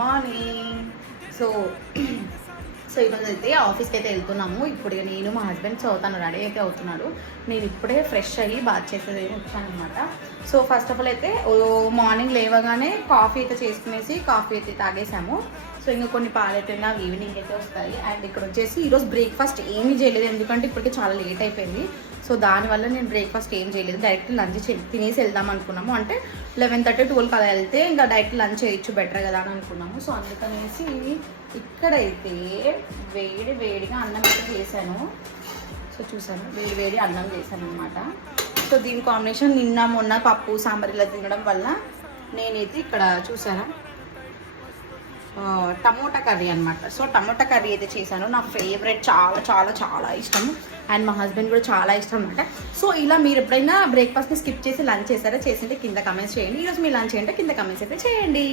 Morning. So ఈరోజు అయితే ఆఫీస్కి అయితే వెళ్తున్నాము. ఇప్పుడు నేను మా హస్బెండ్ తను రెడీ అయితే అవుతున్నాడు. నేను ఇప్పుడే ఫ్రెష్ అయ్యి బాత్ చేసేది వచ్చాను అనమాట. సో ఫస్ట్ ఆఫ్ ఆల్ అయితే మార్నింగ్ లేవగానే కాఫీ అయితే చేసుకునేసి కాఫీ అయితే తాగేసాము. సో ఇంకా కొన్ని పాలు అయితే ఈవినింగ్ అయితే వస్తాయి. అండ్ ఇక్కడ వచ్చేసి ఈరోజు బ్రేక్ఫాస్ట్ ఏమీ చేయలేదు, ఎందుకంటే ఇప్పటికే చాలా లేట్ అయిపోయింది. సో దానివల్ల నేను బ్రేక్ఫాస్ట్ ఏం చేయలేదు, డైరెక్ట్ లంచ్ తినేసి వెళ్దాం అనుకున్నాము. అంటే 11:30 12 కదా వెళ్తే ఇంకా డైరెక్ట్ లంచ్ చేయొచ్చు బెటర్ కదా అని అనుకున్నాము. సో అందుకనేసి ఇక్కడైతే వేడిగా అన్నం అయితే చేశాను. సో చూసాను, వేడి అన్నం చేశాను అనమాట. సో దీని కాంబినేషన్ నిన్న మొన్న పప్పు సాంబార్ ఇలా తినడం వల్ల నేనైతే ఇక్కడ చూసాను టమోటా కర్రీ అనమాట. సో టమోటా కర్రీ అయితే చేశాను, నా ఫేవరెట్, చాలా చాలా చాలా ఇష్టం. అండ్ మా హస్బెండ్ కూడా చాలా ఇష్టం అనమాట. సో ఇలా మీరు ఎప్పుడైనా బ్రేక్ఫాస్ట్ని స్కిప్ చేసి లంచ్ చేశారా, చేసింటే కింద కమెంట్స్ చేయండి. ఈరోజు మీ లంచ్ ఏంటో కింద కమెంట్స్ అయితే చేయండి.